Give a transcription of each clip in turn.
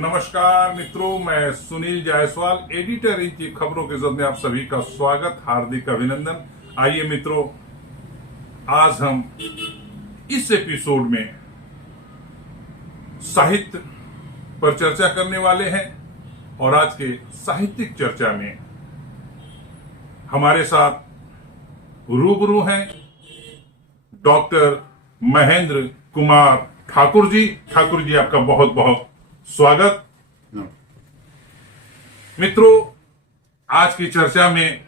नमस्कार मित्रों, मैं Sunil Jaiswal, editor in chief खबरों के जरिए आप सभी का स्वागत, हार्दिक अभिनंदन। आइए मित्रों, आज हम इस एपिसोड में साहित्य पर चर्चा करने वाले हैं और आज के साहित्यिक चर्चा में हमारे साथ रूबरू हैं डॉक्टर महेंद्र कुमार ठाकुर जी। ठाकुर जी, आपका बहुत बहुत स्वागत। मित्रों, आज की चर्चा में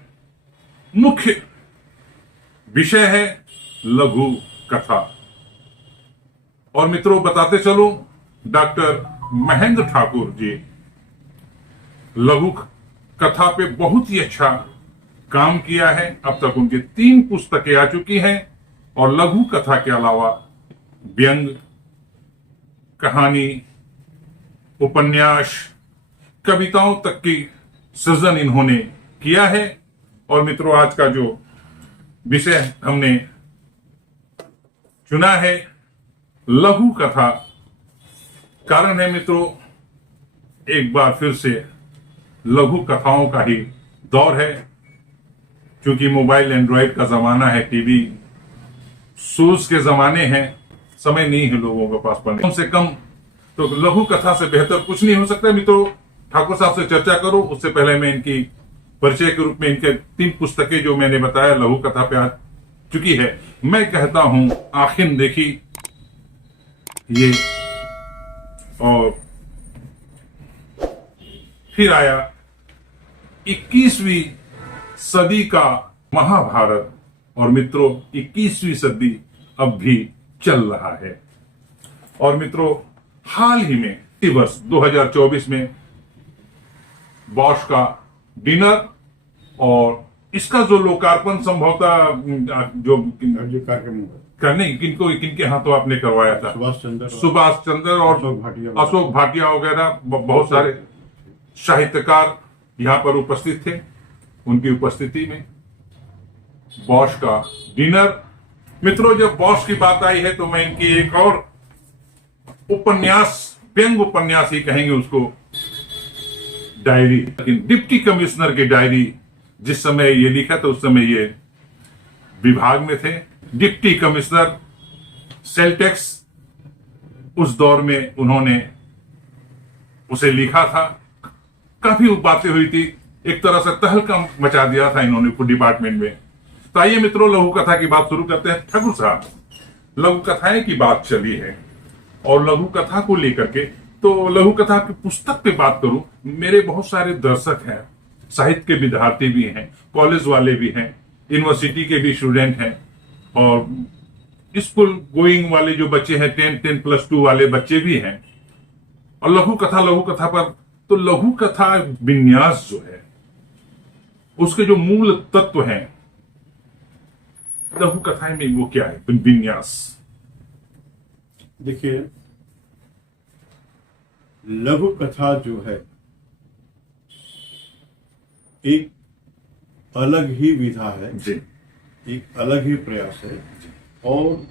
मुख्य विषय है लघु कथा। और मित्रों, बताते चलो, डॉक्टर महेंद्र ठाकुर जी लघु कथा पे बहुत ही अच्छा काम किया है। अब तक उनके 3 पुस्तकें आ चुकी हैं और लघु कथा के अलावा व्यंग, कहानी, उपन्यास, कविताओं तक की सृजन इन्होंने किया है। और मित्रों, आज का जो विषय हमने चुना है लघु कथा, कारण है मित्रों, एक बार फिर से लघु कथाओं का ही दौर है। क्योंकि मोबाइल एंड्रॉइड का जमाना है, टीवी शोज के जमाने हैं, समय नहीं है लोगों के पास पढ़ने, कम से कम तो लघु कथा से बेहतर कुछ नहीं हो सकता। मित्रों, ठाकुर साहब से चर्चा करो उससे पहले मैं इनकी परिचय के रूप में इनके 3 पुस्तकें जो मैंने बताया लघु कथा पे आ चुकी है। मैं कहता हूं आखिर देखी ये, और फिर आया 21वीं सदी का महाभारत। और मित्रों, 21वीं सदी अब भी चल रहा है। और मित्रों, हाल ही में इसी वर्ष 2024 में बॉश का डिनर और इसका जो लोकार्पण संभवतः जो कार्यक्रम करने किनके हाथों आपने करवाया था, सुभाष चंद्र और अशोक भाटिया वगैरह बहुत सारे साहित्यकार यहाँ पर उपस्थित थे। उनकी उपस्थिति में बॉश का डिनर। मित्रों, जब बॉश की बात आई है तो मैं इनकी एक और उपन्यास, व्यंग उपन्यास ही कहेंगे उसको, डायरी, डिप्टी कमिश्नर की डायरी, जिस समय ये लिखा था उस समय ये विभाग में थे, डिप्टी कमिश्नर सेल टैक्स, उस दौर में उन्होंने उसे लिखा था। काफी बातें हुई थी, एक तरह से तहलका मचा दिया था इन्होंने पूरे डिपार्टमेंट में। तो आइए मित्रों, लघु कथा की बात शुरू करते हैं। ठाकुर साहब, लघु कथाएं की बात चली है और लघु कथा को लेकर के, तो लघु कथा की पुस्तक पे बात करूं, मेरे बहुत सारे दर्शक हैं, साहित्य के विद्यार्थी भी हैं, कॉलेज वाले भी हैं, यूनिवर्सिटी के भी स्टूडेंट हैं और स्कूल गोइंग वाले जो बच्चे हैं, 10+2 वाले बच्चे भी हैं। और लघु कथा पर तो लघु कथा विन्यास जो है, उसके जो मूल तत्व हैं लघु कथाएं में, वो क्या है विन्यास? देखिए, लघु कथा जो है एक अलग ही विधा है जी, एक अलग ही प्रयास है। और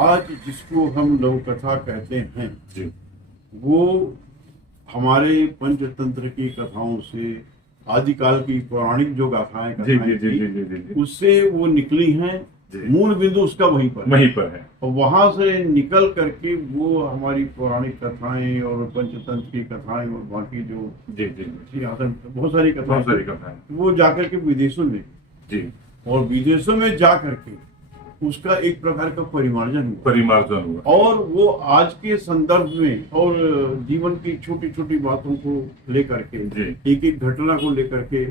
आज जिसको हम लघु कथा कहते हैं जी, वो हमारे पंचतंत्र की कथाओं से, आदिकाल की पौराणिक जो गाथाएं थी, उससे वो निकली हैं। मूल बिंदु उसका वहीं पर है। और वहां से निकल करके वो हमारी पौराणिक कथाएं और पंचतंत्र की कथाएं और बाकी जो बहुत सारी कथाएं वो जाकर के विदेशों में जी, और विदेशों में जा करके उसका एक प्रकार का परिमार्जन हुआ। और वो आज के संदर्भ में और जीवन की छोटी छोटी बातों को लेकर के, एक एक घटना को लेकर के,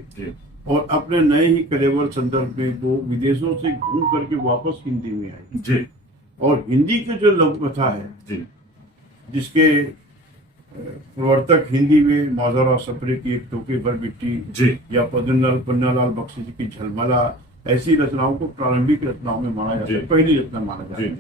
और अपने नए ही कलेवर संदर्भ में वो विदेशों से घूम करके वापस हिंदी में आई जी। और हिंदी की जो लघु कथा है जी, जिसके प्रवर्तक हिंदी में माधवराव सप्रे की एक टोके भर मिट्टी जी, या पन्नालाल बख्शी जी की झलमला, ऐसी रचनाओं को प्रारंभिक रचनाओं में माना जाता है, पहली रचना माना जाता है।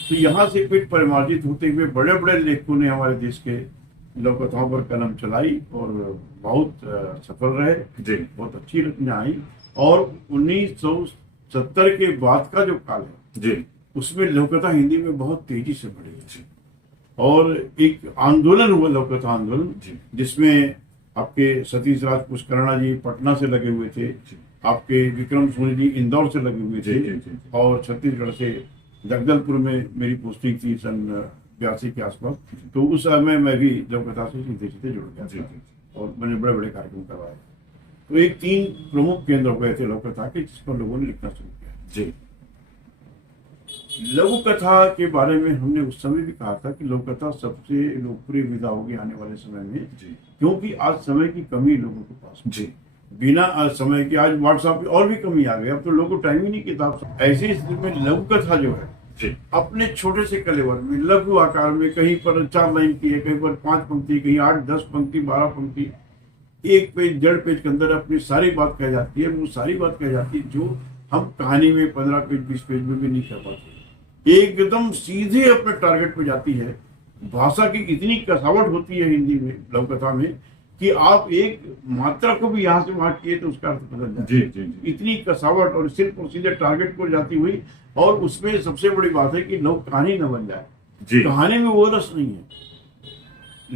तो यहाँ से फिर परिमार्जित होते हुए बड़े बड़े लेखकों ने हमारे देश के लघु कथाओं पर कलम चलाई और बहुत सफल रहे जी, बहुत अच्छी रचना आई। और 1970 के बाद का जो काल है जी, उसमें लघु कथा हिंदी में बहुत तेजी से बढ़ी है। और एक आंदोलन हुआ, लोक कथा आंदोलन, जी। जिसमें आपके सतीश राज पुष्करणा जी पटना से लगे हुए थे, आपके विक्रम सोनी जी इंदौर से लगे हुए थे, जी। और छत्तीसगढ़ से जगदलपुर में मेरी पोस्टिंग थी सन 82 के आसपास। तो उस समय मैं भी लोक कथा से सीधे सीधे जुड़ गया था और मैंने बड़े बड़े कार्यक्रम करवाए। तो एक 3 प्रमुख केंद्र हो गए थे लोक कथा के, जिस पर लोगों ने लिखना शुरू किया। जी। लघु कथा के बारे में हमने उस समय भी कहा था कि लोक कथा सबसे लोकप्रिय विधा होगी आने वाले समय में, जी। क्योंकि आज समय की कमी लोगों के पास। जी। बिना आज समय के, आज व्हाट्सएप पे और भी कमी आ गई, अब तो लोगों को टाइम ही नहीं किताब से। ऐसी स्थिति में लघु कथा जो है, जी। अपने छोटे से कलेवर में, लघु आकार में, कहीं पर 4 लाइन की है, कहीं पर 5 पंक्ति, कहीं 8-10 पंक्ति, 12 पंक्ति, एक पेज 1.5 पेज के अंदर अपनी सारी बात कह जाती है। वो सारी बात कह जाती है जो हम कहानी में 15 पेज 20 पेज में भी नहीं कर पाते। एकदम सीधे अपने टारगेट पे जाती है। भाषा की इतनी कसावट होती है हिंदी में, लघु कथा में, कि आप एक मात्रा को भी यहाँ से वहां किए तो उसका अर्थ बदल जाए। जी, जी, जी। इतनी कसावट, और सिर्फ और सीधे टारगेट पर जाती हुई। और उसमें सबसे बड़ी बात है कि लोग कहानी न बन जाए। जी। कहानी में वो रस नहीं है,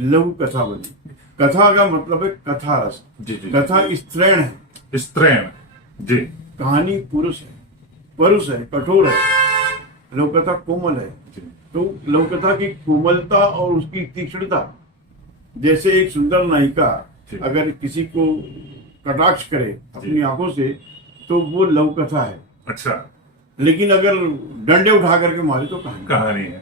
लघु कथा बनी। कथा का मतलब है कथा रस। जी, जी। कथा स्त्रैण है, स्त्रैण। जी। कहानी पुरुष है, परुष है, कठोर है। लोक कथा कोमल है। जी। तो लोक कथा की कोमलता और उसकी तीक्ष्णता, जैसे एक सुंदर नायिका अगर किसी को कटाक्ष करे अपनी आंखों से, तो वो लघु कथा है। अच्छा। लेकिन अगर डंडे उठा करके मारे तो कहानी है।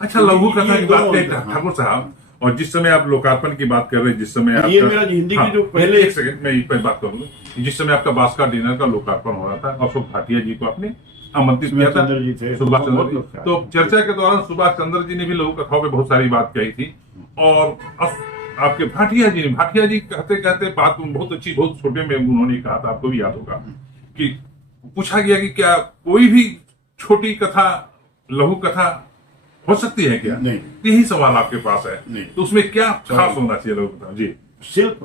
अच्छा, लघु कथा की बात करें हाँ। ठाकुर साहब, और जिस समय आप लोकार्पण की बात कर रहे हैं, जिस समय आप ये मेरा हिंदी की जो पहले, एक सेकंड मैं इस पर बात करूंगा। जिस समय आपका बास्का डिनर का लोकार्पण हो रहा था, अशोक भाटिया जी को आपने आमंत्रित किया था, चंद्र जी थे, सुभाष चंद्र जी। बहुत तो चर्चा के दौरान सुभाष चंद्र जी ने भी लघु कथाओं पे बहुत सारी बात कही थी, और आपके भाटिया जी कहते कहते बात बहुत अच्छी, बहुत छोटे में उन्होंने कहा था, आपको भी याद होगा, कि पूछा गया कि क्या कोई भी छोटी कथा लघु कथा हो सकती है क्या? नहीं। यही सवाल आपके पास है। नहीं। तो उसमें क्या खास होना चाहिए लघु कथा? जी। शिल्प,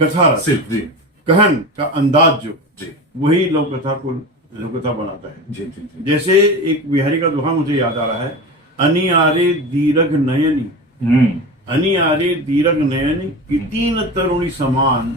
कथा रस, शिल्प, जी। कहन का अंदाज जो, जी। वही लघु कथा को लघु कथा बनाता है। जी, जी, जी। जैसे एक बिहारी का दोहा मुझे याद आ रहा है, अनियारे दीर्घ नयनी, अनियारे दीर्घ नयनी किती न तरुणी समान,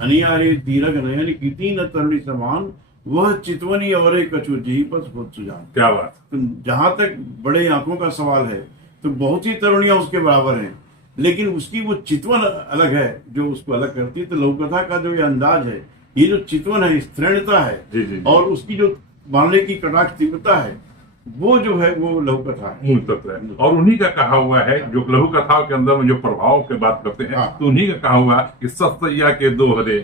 अनियारे दीर्घ नयनी किती न तरुणी समान, वह चितवनी और कछु जी बस बहुत सुजान। क्या बात। तो जहां तक बड़े आंखों का सवाल है, तो बहुत सी तरुणियां उसके बराबर हैं, लेकिन उसकी वो चितवन अलग है जो उसको अलग करती है। तो लघु कथा का जो ये अंदाज है, ये जो चितवन है, स्त्रैणता है, जी, जी। और उसकी जो मारने की कटाक्ष तीव्रता है, वो जो है वो लघु कथा है, मूल तत्व है। और उन्हीं का कहा हुआ है, जो लघु कथाओं के अंदर में जो प्रभाव की बात करते हैं, हाँ। तो उन्हीं का कहा हुआ कि सस्तैया के दोहरे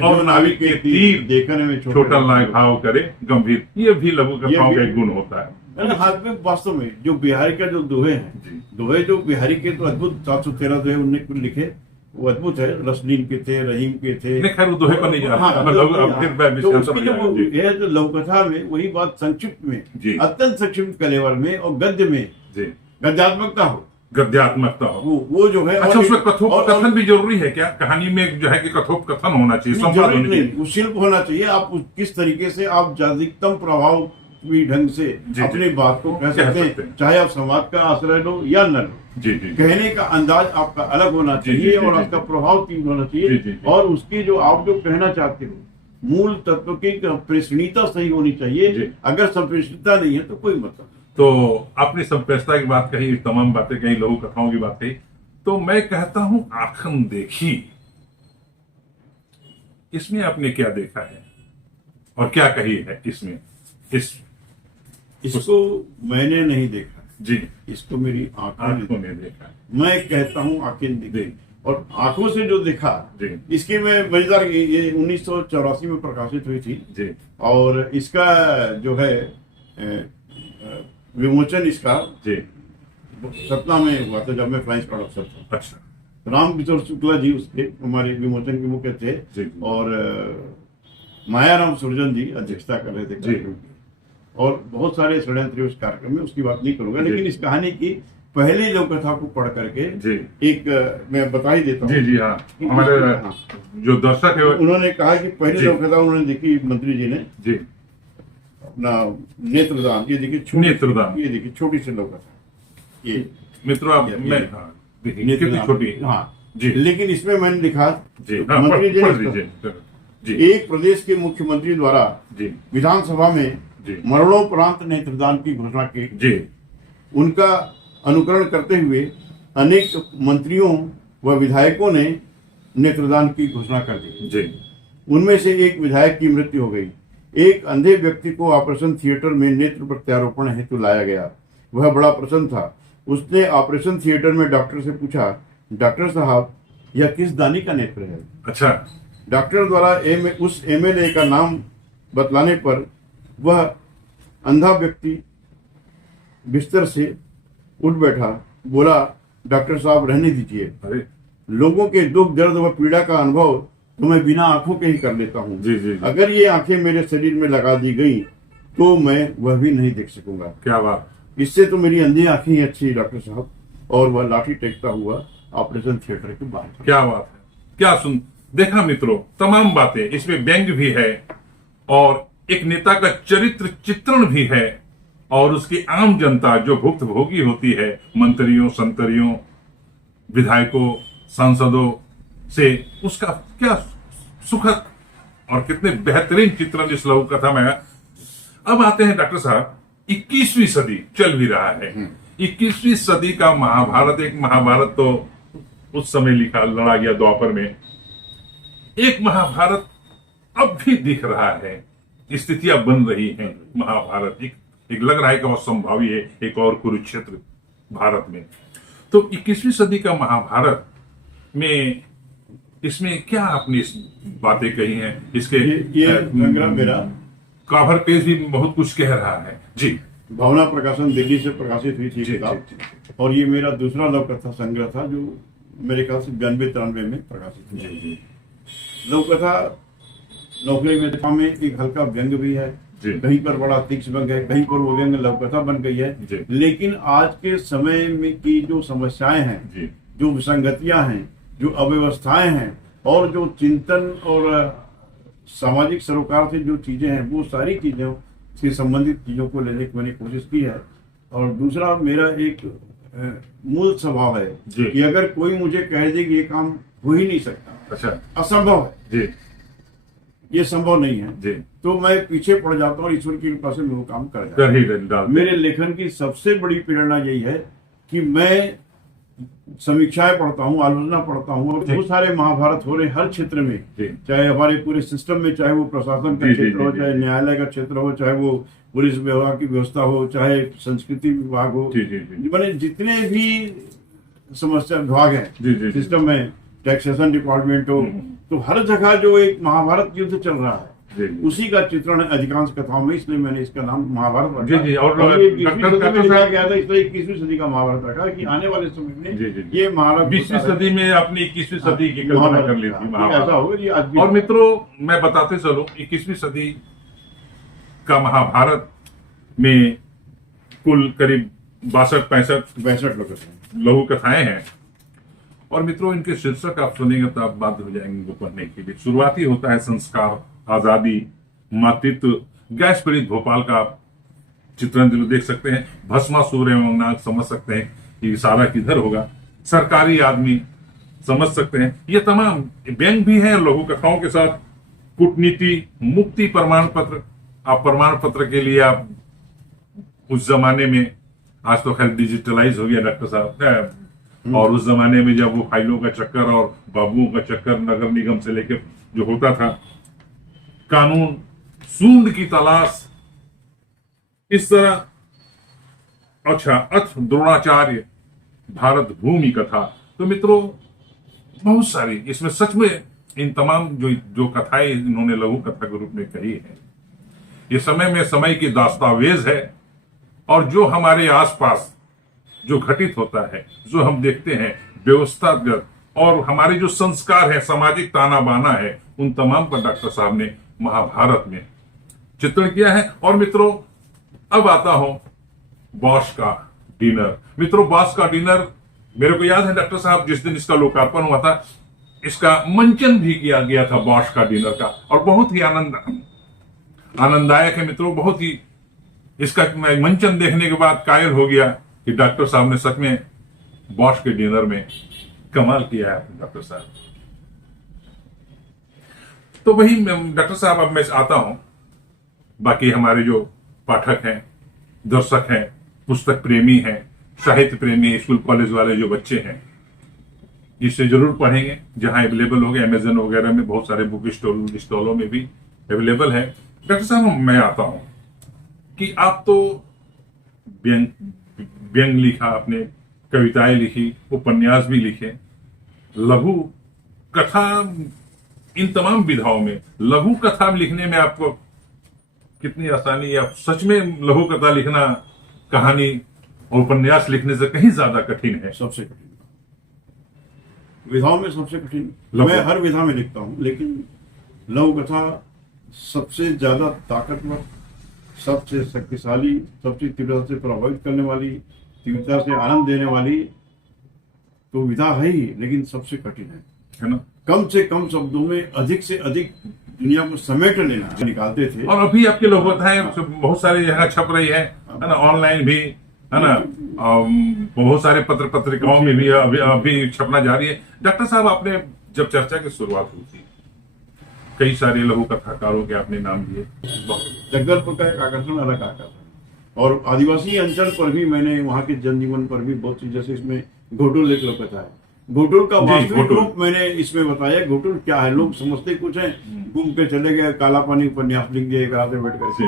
और नाविक के तीर देखने में छोटा लाए घाव करे गंभीर, ये भी लघु कथाओं का एक गुण होता है। मैंने हाथ में वास्तव में जो बिहारी का जो दोहे हैं, जी। दोहे जो बिहारी के तो अद्भुत 713 दोहे उन्होंने कुछ लिखे, वो अद्भुत है। रसलीन के थे, रहीम के थे। नहीं, खैर वो दोहे पर नहीं जा रहा। हाँ, तो उसकी जो है, जो लघु कथा में वही बात संक्षिप्त में, अत्यंत संक्षिप्त कलेवर में और गद्य में, जी, गद्यात्मकता हो, गद्यात्मकता हो, वो जो है। अच्छा, उसमें कथोपकथन भी जरूरी है क्या? कहानी में जो है कि कथोपकथन होना चाहिए, संवाद होना चाहिए। वो शिल्प होना चाहिए। आप किस तरीके से आप अधिकतम प्रभाव ढंग से अपनी बात को कह सकते हैं, चाहे आप समाज का आश्रय लो या न लो। जी, जी। कहने का अंदाज आपका अलग होना चाहिए, और आपका प्रभाव तीव्र होना चाहिए, और उसकी जो आप जो कहना चाहते हो, मूल तत्व की प्रेषणीयता सही होनी चाहिए। अगर संप्रेषणीयता नहीं है तो कोई मतलब। तो आपने संप्रेषणता की बात कही, तमाम बातें कही, लघु कथाओं की बात कही, तो मैं कहता हूं आखन देखी, इसमें आपने क्या देखा है और क्या कही है इसमें? इसको मैंने नहीं देखा जी, इसको मेरी आंखों ने देखा। मैं कहता हूँ आंखें देखी, और आंखों से जो देखा जी। इसकी मैं मजेदार, ये 1984 में प्रकाशित हुई थी जी। और इसका जो है विमोचन इसका जी सतना में हुआ था, जब मैं फ्लाइंग स्क्वाड अफसर था। अच्छा। राम किशोर शुक्ला जी उसके हमारे विमोचन के मुख्य थे जी। और मायाराम सुरजन जी अध्यक्षता कर रहे थे कार्यक्रम की, और बहुत सारे षड्यंत्री उस कार्यक्रम में, उसकी बात नहीं करूंगा, लेकिन इस कहानी की पहली लोक कथा को पढ़ करके जी। एक मैं बता ही देता हूँ। जी जी हाँ, हमारे जो दर्शक है उन्होंने कहा कि पहली लोक कथा उन्होंने देखी मंत्री जी ने, जी, अपना नेत्रदान। ये देखिए नेत्रदान, ये देखिए छोटी सी लोक कथा, ये मित्रों आप मैं देखिए कितनी छोटी। हाँ जी लेकिन इसमें मैंने लिखा जी मंत्री जी पढ़ ने दीजिए जी एक प्रदेश के मुख्यमंत्री द्वारा जी विधानसभा में जी मरणोपरांत नेत्रदान की घोषणा की। जी उनका अनुकरण करते हुए अनेक मंत्रियों व विधायकों ने नेत्रदान की घोषणा कर दी। जी उनमें से एक विधायक की मृत्यु हो गई। एक अंधे व्यक्ति को ऑपरेशन थिएटर में नेत्र प्रत्यारोपण हेतु लाया गया। वह बड़ा प्रसन्न था। उसने ऑपरेशन थिएटर में डॉक्टर से पूछा, डॉक्टर साहब यह किस दानी का नेत्र है? अच्छा डॉक्टर द्वारा उस एमएलए का नाम बतलाने पर वह अंधा व्यक्ति बिस्तर से उठ बैठा, बोला, डॉक्टर साहब रहने दीजिए। अरे लोगों के दुख दर्द व पीड़ा का अनुभव तो मैं बिना आंखों के ही कर लेता हूँ। जी जी जी। अगर ये आंखें मेरे शरीर में लगा दी गई तो मैं वह भी नहीं देख सकूंगा। क्या बात। इससे तो मेरी अंधी आंखें ही अच्छी है डॉक्टर साहब। और वह लाठी टेकता हुआ ऑपरेशन थिएटर के बाहर। क्या बात है, क्या सुन देखा मित्रों, तमाम बातें इसमें व्यंग्य भी है और एक नेता का चरित्र चित्रण भी है और उसकी आम जनता जो भुक्तभोगी होती है मंत्रियों संतरियों विधायकों सांसदों से, उसका क्या सुखद और कितने बेहतरीन चित्रण इस लघु कथा में है। अब आते हैं डॉक्टर साहब, 21वीं सदी चल भी रहा है। 21वीं सदी का महाभारत, एक महाभारत तो उस समय लिखा लड़ा गया द्वापर में, एक महाभारत अब भी दिख रहा है, स्थितियां बन रही हैं। महाभारत एक लग रहा है कि वह संभावी है, एक और कुरुक्षेत्र भारत में। तो 21वीं सदी का महाभारत में इसमें क्या आपने इस बातें कही हैं, इसके ये संग्रह मेरा कवर पेज भी बहुत कुछ कह रहा है जी। भावना प्रकाशन दिल्ली से प्रकाशित हुई थी जी, किताब। जी, जी। और ये मेरा दूसरा लवकथा संग्रह था जो मेरे ख्याल से 92-93 में प्रकाशित हुआ। जी जी लवकथा नौकरी में था में एक हल्का व्यंग भी है, जी। कहीं पर बड़ा तीक्ष्ण व्यंग है, कहीं पर वो व्यंग लवकथा बन गई है। जी। लेकिन आज के समय में की जो समस्याएं हैं, जी जो विसंगतियां हैं, जो अव्यवस्थाएं हैं और जो चिंतन और सामाजिक सरोकार से जो चीजें हैं, वो सारी चीजों से संबंधित चीजों को लेने की मैंने कोशिश की है। और दूसरा मेरा एक मूल स्वभाव है जी। कि अगर कोई मुझे कह दे कि ये काम हो ही नहीं सकता, अच्छा असंभव है, जी ये संभव नहीं है, जी तो मैं पीछे पड़ जाता हूँ और ईश्वर की कृपा से मैं वो काम कर जाता कर ही डाल हूँ। मेरे लेखन की सबसे बड़ी प्रेरणा यही है कि मैं समीक्षाएं पढ़ता हूँ, आलोचना पढ़ता हूँ और बहुत सारे महाभारत हो रहे हर क्षेत्र में, जी। चाहे हमारे पूरे सिस्टम में, चाहे वो प्रशासन का जी, क्षेत्र जी, हो, जी, चाहे जी। न्यायालय का क्षेत्र हो, चाहे वो पुलिस विभाग की व्यवस्था हो, चाहे संस्कृति विभाग हो, जी, जी, जी। मैंने जितने भी समस्या विभाग जी, जी, जी। है सिस्टम में, टैक्सेशन डिपार्टमेंट हो, तो हर जगह जो एक महाभारत युद्ध चल रहा है जी, जी। उसी का चित्रण है अधिकांश कथाओं में, इसलिए मैंने इसका नाम महाभारत रखा। जी, जी, और ये 21वीं डॉक्टर सदी में डॉक्टर लिखा साहब- गया था, इसलिए 21वीं सदी का महाभारत रखा कि आने वाले समय जी, जी, में जी। ये महाभारत 20वीं सदी में आपने 21वीं सदी की कल्पना कर ली थी ऐसा महाभारत। होगा जी आज भी। और मित्रों मैं बताते चलूं, 21वीं सदी का महाभारत में कुल करीब 62-65 लोग हैं। लघु कथाएं हैं। और मित्रों इनके शीर्षक आप सुनेंगे तो आप बाध्य हो जाएंगे इनको पढ़ने के लिए। शुरुआती होता है संस्कार, आजादी, मातृत्व, गैस पीड़ित भोपाल का चित्रण जो देख सकते हैं, भस्मासुर एवं नाग समझ सकते हैं कि इशारा किधर होगा, सरकारी आदमी समझ सकते हैं। ये तमाम व्यंग भी है लघु कथाओं के साथ, कूटनीति, मुक्ति प्रमाण पत्र। आप प्रमाण पत्र के लिए आप उस जमाने में, आज तो खैर डिजिटलाइज हो गया डॉक्टर साहब, और उस जमाने में जब वो फाइलों का चक्कर और बाबुओं का चक्कर नगर निगम से लेकर जो होता था, कानून सूंड की तलाश, इस तरह। अच्छा, अथ द्रोणाचार्य, भारत भूमि कथा। तो मित्रों बहुत सारी इसमें सच में इन तमाम जो कथाएं इन्होंने लघु कथा के रूप में कही है, ये समय में समय की दास्तावेज है। और जो हमारे आसपास जो घटित होता है, जो हम देखते हैं व्यवस्थागत, और हमारे जो संस्कार है, सामाजिक ताना बाना है, उन तमाम पर डॉक्टर साहब ने महाभारत में चित्रण किया है। और मित्रों अब आता हूं बॉश का डिनर। मित्रों बॉश का डिनर मेरे को याद है डॉक्टर साहब जिस दिन इसका लोकार्पण हुआ था, इसका मंचन भी किया गया था बॉश का डिनर का, और बहुत ही आनंददायक है मित्रों। बहुत ही इसका मैं मंचन देखने के बाद कायल हो गया कि डॉक्टर साहब ने सच में बॉश के डिनर में कमाल किया है आपने डॉक्टर साहब। तो वही डॉक्टर साहब, अब मैं आता हूं, बाकी हमारे जो पाठक हैं, दर्शक हैं, पुस्तक प्रेमी हैं, साहित्य प्रेमी, स्कूल कॉलेज वाले जो बच्चे हैं, इसे जरूर पढ़ेंगे। जहां अवेलेबल हो गए, अमेजन वगैरह में बहुत सारे बुक स्टॉलों में भी अवेलेबल है। डॉक्टर साहब, मैं आता हूं कि आप तो व्यंग लिखा आपने, कविताएं लिखी, उपन्यास भी लिखे, लघु कथा, इन तमाम विधाओं में लघु कथा लिखने में आपको कितनी आसानी, या सच में लघु कथा लिखना कहानी और उपन्यास लिखने से कहीं ज्यादा कठिन है? सबसे कठिन विधाओं में सबसे कठिन। लघु- मैं हर विधा में लिखता हूँ, लेकिन लघु कथा सबसे ज्यादा ताकतवर, सबसे शक्तिशाली, सबसे तीव्रता से प्रभावित करने वाली, तीव्रता से आनंद देने वाली तो विधा है ही, लेकिन सबसे कठिन है ना? कम से कम शब्दों में अधिक से अधिक दुनिया को समेट लेना। निकालते थे, और अभी आपकी लघु कथाएं बहुत सारी जगह छप रही है ना, ऑनलाइन भी, है ना, बहुत सारे पत्र पत्रिकाओं में भी अभी छपना जारी है। डॉक्टर साहब, आपने जब चर्चा की शुरुआत हुई थी, कई सारे लघु कथाकारों के आपने नाम लिए। जगदलपुर का एक आकर्षण अलग आकर्षण, और आदिवासी अंचल पर भी मैंने, वहाँ के जनजीवन पर भी बहुत सी, जैसे इसमें घोटुल एक लोक कथा है। घोटुल का वास्तविक रूप मैंने इसमें बताया। घोटुल क्या है, लोग समझते कुछ है, घूम के चले गए, काला पानी उपन्यास लिख दिया एक रात में बैठ करके,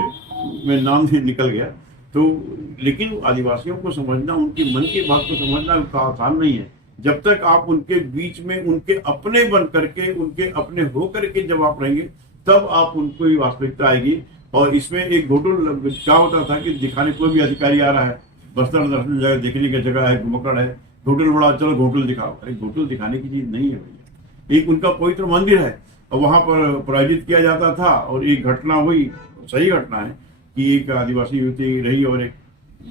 मैं नाम भी निकल गया। तो लेकिन आदिवासियों को समझना, उनके मन की बात को समझना उनका आसान नहीं है। जब तक आप उनके बीच में उनके अपने बन करके, उनके अपने हो करके जब आप रहेंगे, तब आप उनको ही वास्तविकता आएगी। और इसमें एक घोटुल क्या होता था कि दिखाने, कोई भी अधिकारी आ रहा है, बस्तर दर्शन जगह देखने की जगह है, घुमकड़ है, घोटुल बड़ा, चलो घोटुल दिखाओ। अरे घोटुल दिखाने की चीज नहीं है भैया। एक उनका पवित्र मंदिर है और वहां पर प्रायोजित किया जाता था। और एक घटना हुई, सही घटना है, कि एक आदिवासी युवती रही और एक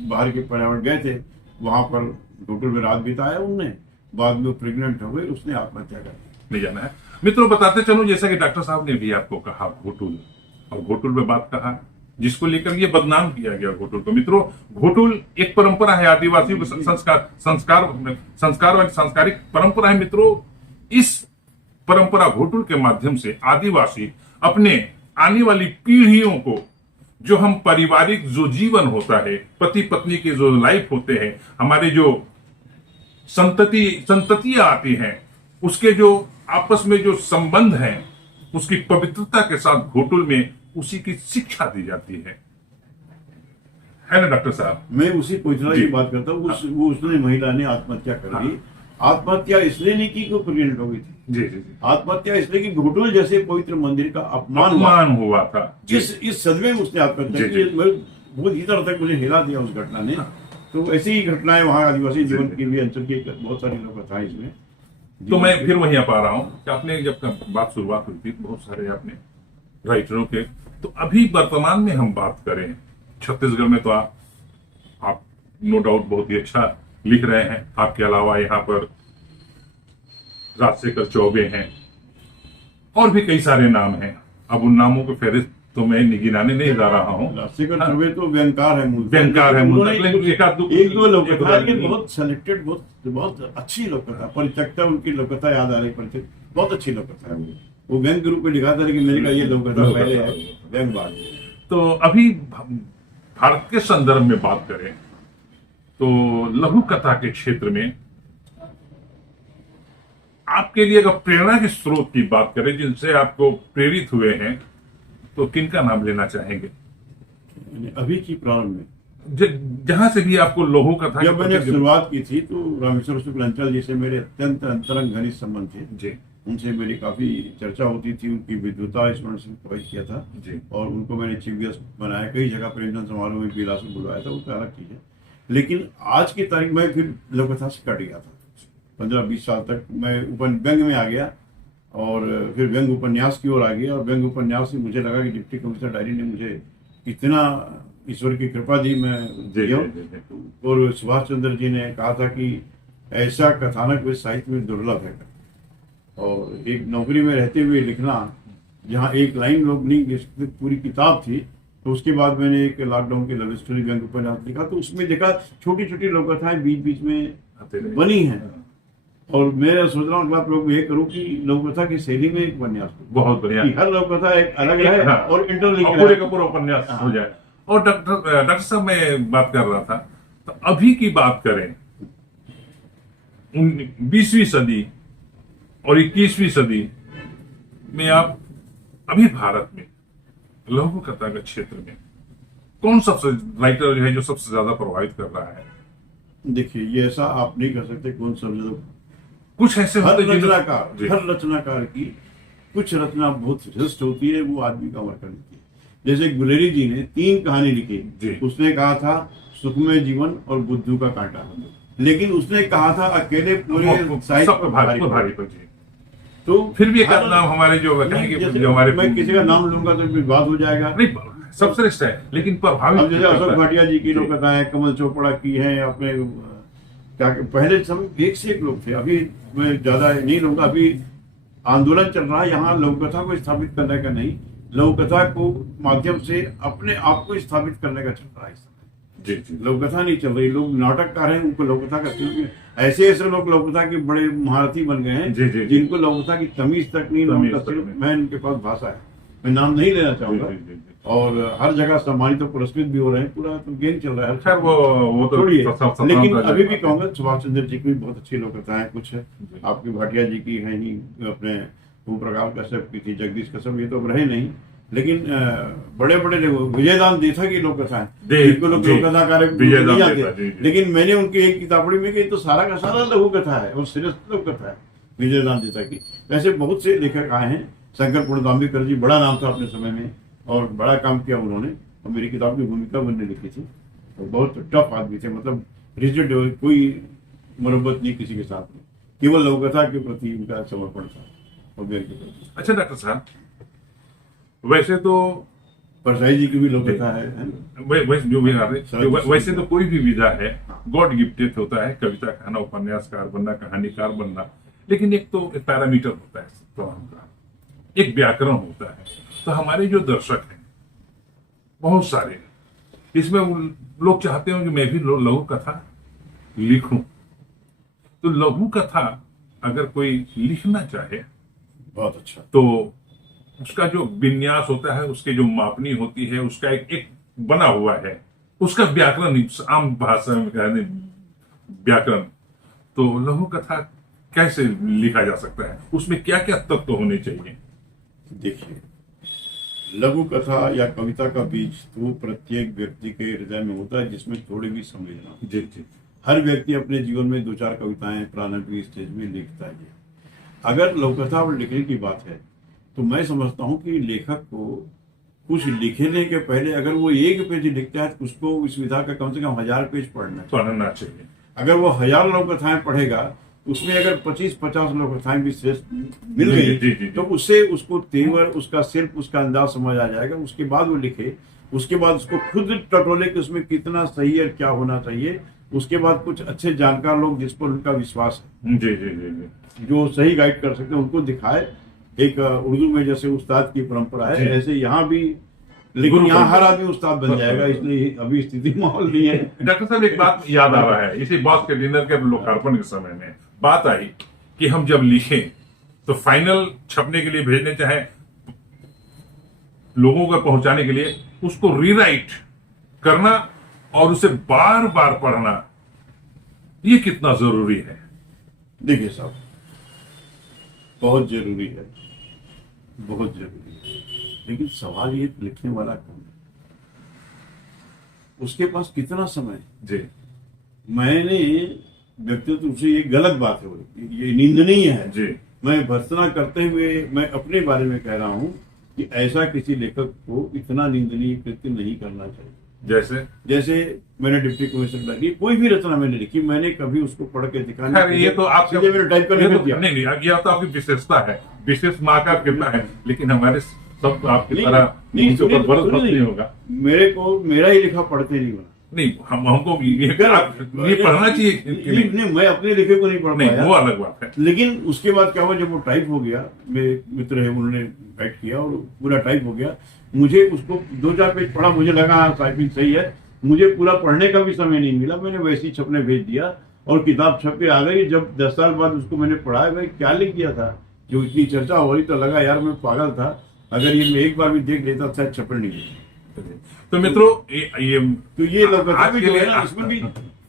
बाहर के पर्यावरण गए थे, वहां पर घोटुल में रात बिताया उनने, बाद में प्रेग्नेंट हो गई, उसने आत्महत्या कर दी। नहीं जाना है मित्रों, बताते चलो, जैसा कि डॉक्टर साहब ने भी आपको कहा घोटुल, और घोटुल में बात कहा जिसको लेकर ये बदनाम किया गया घोटुल को। मित्रों, घोटुल एक परंपरा है, आदिवासियों के संस्कार वाली सांस्कृतिक परंपरा है। मित्रों, इस परंपरा घोटुल के माध्यम से आदिवासी अपने आने वाली पीढ़ियों को, जो हम पारिवारिक जो जीवन होता है, पति पत्नी के जो लाइफ होते हैं, हमारे जो संततियां आती हैं, उसके जो आपस में जो संबंध हैं, उसकी पवित्रता के साथ घोटुल में उसी की शिक्षा दी जाती है ना डॉक्टर साहब? मैं उसी पवित्रता की बात करता हूँ। उसने, महिला ने आत्महत्या कर ली। आत्महत्या इसलिए नहीं की कि प्रेग्नेंट हो गई थी। जी जी जी। आत्महत्या इसलिए कि घोटुल जैसे पवित्र मंदिर का अपमान हुआ था। इस सदमे में उसने आत्महत्या की। बहुत ही तरह तक मुझे हिला दिया उस घटना ने। तो ऐसी ही घटनाएं वहाँ आदिवासी जीवन की भी, अंचल की बहुत सारी लोग कथाएं इसमें। तो मैं फिर वहीं आ रहा हूँ कि आपने जब बात शुरुआत हुई थी, बहुत सारे आपने राइटरों के, तो अभी वर्तमान में हम बात करें, छत्तीसगढ़ में तो आप नो डाउट बहुत ही अच्छा लिख रहे हैं। आपके अलावा यहाँ पर राजशेखर चौबे हैं और भी कई सारे नाम हैं। अब उन नामों के फहरिस्त तो मैं गिनाने नहीं जा रहा हूँ। राजशेखर चौबे तो व्यंगकार है, व्यंगकार है, एक दो लोककथा की बहुत सेलेक्टेड, बहुत अच्छी लोककथा, परिचक्ता उनकी लोककथा याद आ रही, परिचय बहुत अच्छी लोककथा है। वो व्यंग के रूप में लिखा था, लेकिन मैंने कहा ये लोककथा पहले है, व्यंग बाद। तो अभी भारत के संदर्भ में बात करें तो लघु कथा के क्षेत्र में आपके लिए अगर प्रेरणा के स्रोत की बात करें, जिनसे आपको प्रेरित हुए हैं, तो किनका नाम लेना चाहेंगे? अभी की प्रारंभ में जहां से भी आपको लघु कथा, जब मैंने शुरुआत की थी तो रामेश्वर शुक्लांचल जी से मेरे अत्यंत अंतरंग घनिष्ठ संबंध थे जी। उनसे मेरी काफी चर्चा होती थी, उनकी विद्वता स्मरण से प्रभावित किया था जी। और उनको मैंने चीफ गेस्ट बनाया, कई जगह प्रेमचंद समारोह में बिलास में बुलवाया था, वो तो अलग चीज है। लेकिन आज की तारीख में फिर लोककथा से कट गया था। 15-20 साल तक मैं व्यंग में आ गया और फिर व्यंग उपन्यास की ओर आ गया। और व्यंग उपन्यास से मुझे लगा कि डिप्टी कमिश्नर डायरी ने मुझे इतना ईश्वर की कृपा दी, मैं और सुभाष चंद्र जी ने कहा था कि ऐसा कथानक वे साहित्य में दुर्लभ है। और एक नौकरी में रहते हुए लिखना, जहाँ एक लाइन लोग नहीं लिख सकते, पूरी किताब थी। तो उसके बाद मैंने एक लॉकडाउन के लव स्टोरी व्यंग उपन्यास लिखा, तो उसमें देखा छोटी छोटी लोककथाएं बीच बीच में आते रहे। बनी है। और मैं सोच रहा हूँ आप लोग ये करूँ कि लघु कथा की शैली में एक उपन्यास हो, बहुत बढ़िया। कि हर लघु कथा एक अलग है हाँ, और इंटरलिंक और पूरे का पूरा उपन्यास हो जाए। और डॉक्टर साहब, मैं बात कर रहा था, तो अभी की बात करें 20वीं सदी और 21वीं सदी में, आप अभी भारत में लघु कथा के क्षेत्र में कौन सबसे राइटर है जो सबसे ज्यादा प्रभावित कर रहा है? देखिए, ये ऐसा आप नहीं कर सकते कौन समझे। कुछ ऐसे हर होते हैं रचनाकार की कुछ रचना बहुत श्रेष्ठ होती है, वो आदमी का वर्क करती है। जैसे गुलेरी जी ने 3 कहानी लिखी। उसने कहा था सुखमय जीवन और बुद्धू का कांटा, लेकिन उसने कहा था अकेले पूरे साहित्य पर भारी पर। तो फिर भी एक नाम हमारे जो हमारे, मैं किसी का नाम लूंगा तो विवाद हो जाएगा। नहीं, सबसे श्रेष्ठ है, लेकिन प्रभावित जैसे अशोक भाटिया जी की लोग कथाएं, कमल चोपड़ा की है, अपने क्या पहले सब एक से एक लोग थे। अभी मैं ज्यादा नहीं लूंगा, अभी आंदोलन चल रहा है यहाँ लघु कथा को स्थापित करने का नहीं, लघु कथा को माध्यम से अपने आप को स्थापित करने का चल रहा है इस समय। जी। लघु कथा नहीं चल रही, लोग नाटककार हैं, उनको लघु कथा का ऐसे लोग लघु कथा के बड़े महारथी बन गए हैं जिनको लघु कथा की तमीज तक नहीं, मैं इनके पास भाषा है, मैं नाम नहीं लेना चाहूंगा। और हर जगह सम्मानित और पुरस्कृत भी हो रहे हैं, पूरा तो गेम चल रहा है। खैर वो तो लेकिन अभी भी कहूंगा सुभाष चंद्र जी की भी बहुत अच्छी लोक कथाएं कुछ है, आपकी भाटिया जी की है ही, अपने ओम प्रकाश कश्यप की थी, जगदीश कश्यप, ये तो रहे नहीं, लेकिन बड़े बड़े विजयदान देथा की लोक कथाएं, जिनको लोग लोक कथाकार नहीं आते, लेकिन मैंने उनकी एक किताबड़ी में कही तो सारा का सारा लघु कथा है और श्रेष्ठ लघु कथा है विजयदान देथा की। ऐसे बहुत से लेखक आए हैं। शंकर पूर्णदाम्बेकर जी बड़ा नाम था अपने समय में और बड़ा काम किया उन्होंने, और मेरी किताब की भूमिका उन्होंने लिखी थी। और बहुत टफ आदमी थे, मतलब रिजिड, कोई मुरब्बत नहीं किसी के साथ में, केवल लघु कथा के प्रति उनका समर्पण था और मेरे के प्रति। अच्छा डॉक्टर साहब, वैसे तो परसाई जी की भी लघु कथा है वैसे तो कोई भी विधा है गॉड गिफ्टेड होता है, कविता कहना, उपन्यासकार बनना, कहानीकार बनना, लेकिन एक तो एक पैरामीटर होता है तमाम का, एक व्याकरण होता है। तो हमारे जो दर्शक हैं बहुत सारे, इसमें लोग चाहते हो कि मैं भी लघु कथा लिखूं, तो लघु कथा अगर कोई लिखना चाहे बहुत अच्छा, तो उसका जो विन्यास होता है, उसके जो मापनी होती है, उसका एक बना हुआ है, उसका व्याकरण, आम भाषा में कहने व्याकरण। तो लघु कथा कैसे लिखा जा सकता है, उसमें क्या क्या तत्व होने चाहिए? देखिए, लघु कथा या कविता का बीज तो प्रत्येक व्यक्ति के हृदय में होता है, जिसमें थोड़ी भी संवेदना। जी। हर व्यक्ति अपने जीवन में 2-4 कविताएं प्रारंभिक स्टेज में लिखता है। अगर लघु कथा और लिखने की बात है तो मैं समझता हूं कि लेखक को कुछ लिखने के पहले अगर वो 1 पेज लिखता है तो उसको इस विधा का कम से कम 1000 पेज पढ़ना चाहिए। अगर वो 1000 लघु कथाएं पढ़ेगा, उसमें अगर 25-50 लघु कथाएं भी श्रेष्ठ मिल गई तो उससे उसको तेवर, उसका सिर्फ उसका अंदाज समझ आ जाएगा। उसके बाद वो लिखे, उसके बाद उसको खुद टटोले कि उसमें कितना सही है, क्या होना चाहिए। उसके बाद कुछ अच्छे जानकार लोग जिस पर उनका विश्वास है, जो सही गाइड कर सकते हैं, उनको दिखाए। एक उर्दू में जैसे उस्ताद की परंपरा है, ऐसे यहाँ भी, लेकिन यहाँ हर आदमी उस्ताद बन जाएगा, इसलिए अभी स्थिति माहौल नहीं है। डॉक्टर साहब, एक बात याद आ रहा है, इसी बॉस के डिनर के लोकार्पण के समय में बात आई कि हम जब लिखें तो फाइनल छपने के लिए भेजने चाहे लोगों को पहुंचाने के लिए, उसको रीराइट करना और उसे बार बार पढ़ना, ये कितना जरूरी है? देखिए साहब, बहुत जरूरी है, बहुत जरूरी है, लेकिन सवाल ये लिखने वाला कौन है, उसके पास कितना समय जी। मैंने व्यक्तिगत रूप से ये गलत बात है, ये निंदनीय है जी। मैं भर्त्सना करते हुए मैं अपने बारे में कह रहा हूं कि ऐसा किसी लेखक को इतना निंदनीय कृत्य नहीं करना चाहिए। जैसे मैंने डिप्टी कमिश्नर लगी, कोई भी रचना मैंने लिखी, मैंने कभी उसको पढ़ के दिखाने, ये तो आपसे मैंने टाइप करने में दिया नहीं, यह तो आपकी विशेषता है, विशेष माँ का कितना है, लेकिन हमारे सब आपकी तरह नहीं होगा। मेरे को मेरा ही लिखा पढ़ते नहीं होना, नहीं, हमको ये पढ़ना चाहिए। नहीं, मैं अपने लिखे को नहीं पढ़ पाया, वो अलग बात है। लेकिन उसके बाद क्या हुआ, जब वो टाइप हो गया, मेरे मित्र है उन्होंने टाइप किया और पूरा टाइप हो गया, मुझे उसको 2-4 पेज पढ़ा, मुझे लगा टाइपिंग सही है, मुझे पूरा पढ़ने का भी समय नहीं मिला, मैंने वैसे ही छपने भेज दिया। और किताब छप के आ गई। जब 10 साल बाद उसको मैंने पढ़ा है, भाई क्या लिख दिया था, जो इतनी चर्चा हो रही, तो लगा यार मैं पागल था, अगर ये मैं एक बार भी देख लेता शायद छपड़ नहीं देती। तो मित्रों ये तो ये लोग आज के लिए इसमें भी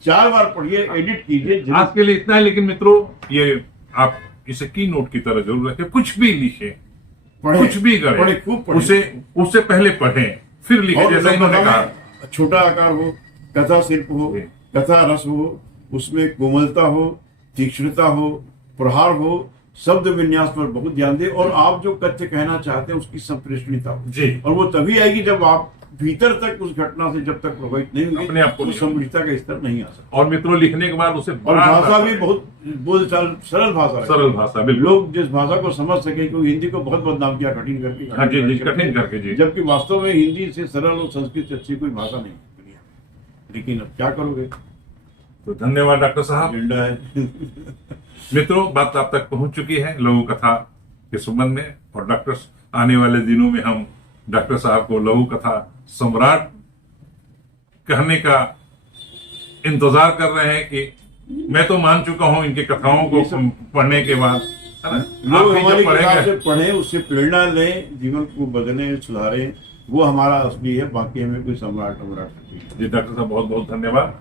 4 बार पढ़िए, एडिट कीजिए। आज के लिए इतना है, लेकिन मित्रों ये आप इसे की नोट की तरह जरूर रखें। कुछ भी लिखे, कुछ भी पढ़े, करें, खूब पढ़े। उससे पहले पढ़ें फिर लिखे, और जैसा इन्होंने कहा। छोटा आकार हो, कथा शिल्प हो, कथा रस हो, उसमें कोमलता हो, तीक्ष्णता हो, प्रहार हो, शब्द विन्यास पर बहुत ध्यान दें, और आप जो कथ्य कहना चाहते हैं उसकी संप्रेषणीयता हो जी। और वो तभी आएगी जब आप भीतर तक उस घटना से जब तक प्रभावित नहीं होंगे, अपने आप को समृद्धता का स्तर नहीं आ सकता। और मित्रों लिखने के बाद उसे और भाषा भी बहुत बोलचाल सरल भाषा है। सरल भाषा, बिल्कुल। लोग जिस भाषा को समझ सके, क्योंकि हिंदी को बहुत बदनाम किया कठिन करके, हाँ जी जी, कठिन करके जी। जबकि वास्तव में हिंदी से सरल और संस्कृत से अच्छी कोई भाषा नहीं है दुनिया में। लेकिन अब क्या करोगे, तो धन्यवाद डॉक्टर साहब। एजेंडा है। मित्रों बात आप तक पहुंच चुकी है लघु कथा के संबंध में, और डॉक्टर आने वाले दिनों में हम डॉक्टर साहब को लघु कथा सम्राट कहने का इंतजार कर रहे हैं कि मैं तो मान चुका हूं इनकी कथाओं को पढ़ने के बाद, है ना। लोग आप भी हमारी जब किताब पढ़ेंगे से पढ़ें, उससे प्रेरणा लें, जीवन को बदलें, सुधारें, वो हमारा असली है। बाकी हमें कोई सम्राट नहीं। जी डॉक्टर साहब बहुत बहुत धन्यवाद।